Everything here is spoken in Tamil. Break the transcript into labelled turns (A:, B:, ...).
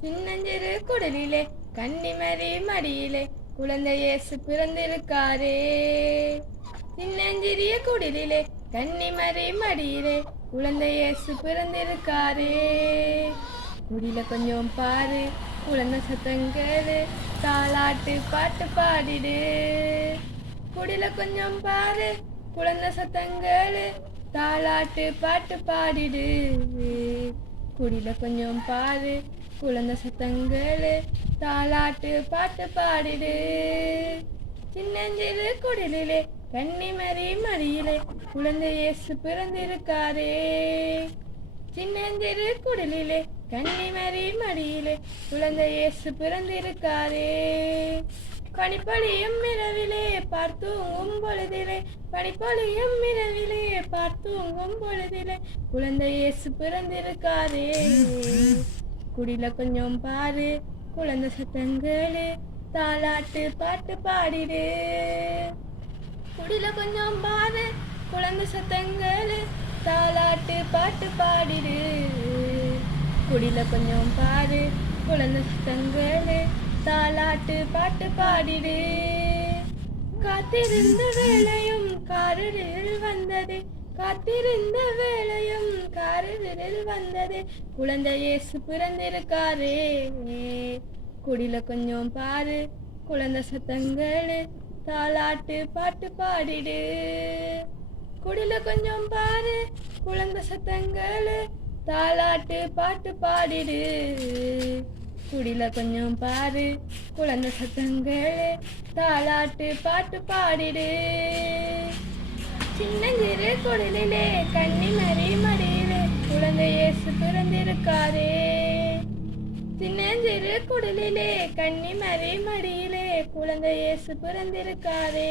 A: சின்னஞ்சிறு குடலிலே கன்னிமரி மடியிலே குழந்தை இயேசு பிறந்திருக்காரே. சின்னஞ்சிறிய குடிலிலே கன்னிமரி மடியிலே குழந்தை இயேசு பிறந்திருக்காரே. குடில கொஞ்சம் பாரு. உழந்த சத்தம் கேளு தாளாட்டு பாட்டு பாடிடு. குடில கொஞ்சம் பாரு குழந்த சத்தம் கேளு தாளாட்டு பாட்டு பாடிடு. குடில கொஞ்சம் பாரு குழந்த சத்தம் கேளு தாளாட்டு பாட்டு பாடிடு. சின்னஞ்சிறு குடிலிலே கன்னிமரி மறியிலே குழந்தை இயேசு பிறந்திருக்காரே. சின்னஞ்சிறு குடிலிலே கன்னிமரி மடியிலே குழந்த இயேசு பிறந்திருக்காரே. பனிப்பொழியும் இரவிலே பார்த்தூங்கும் பொழுதிலே பனிப்பொழியும் இரவிலே பார்த்தூங்கும் பொழுதிலே குழந்தை இயேசு பிறந்திருக்காரே. குடில கொஞ்சம் பாரு குழந்தை சத்தங்களே தாளாட்டு பாட்டு பாடிடு. குடில கொஞ்சம் பாரு குழந்தை சத்தங்களே தாளாட்டு பாட்டு பாடிடு. குடில கொஞ்சம் பாரு குழந்தை சத்தங்களே தாலாட்டு பாட்டு பாடிடு. காத்திருந்த வேலையும் காரில் வந்தது காத்திருந்த வேலையும் காரில் வந்தது. குழந்தை இயேசு பிறந்திருக்காரே. குடில கொஞ்சம் பாரு குழந்தை சத்தங்களு தாலாட்டு பாட்டு பாடிடு. குடில கொஞ்சம் பாரு குழந்தை சத்தங்களு தாலாட்டு பாட்டு பாடிடு. குடில கொஞ்சம் பாரு குழந்தை சத்தங்கள். தாலாட்டு பாட்டு பாடிடு. சின்னஞ்சிறு குடலிலே கண்ணி மறி மடியிலே குழந்தை இயேசு பிறந்திருக்காரே. சின்னஞ்சிறு குடலிலே கண்ணி மறி மடியிலே குழந்தை இயேசு பிறந்திருக்காரே.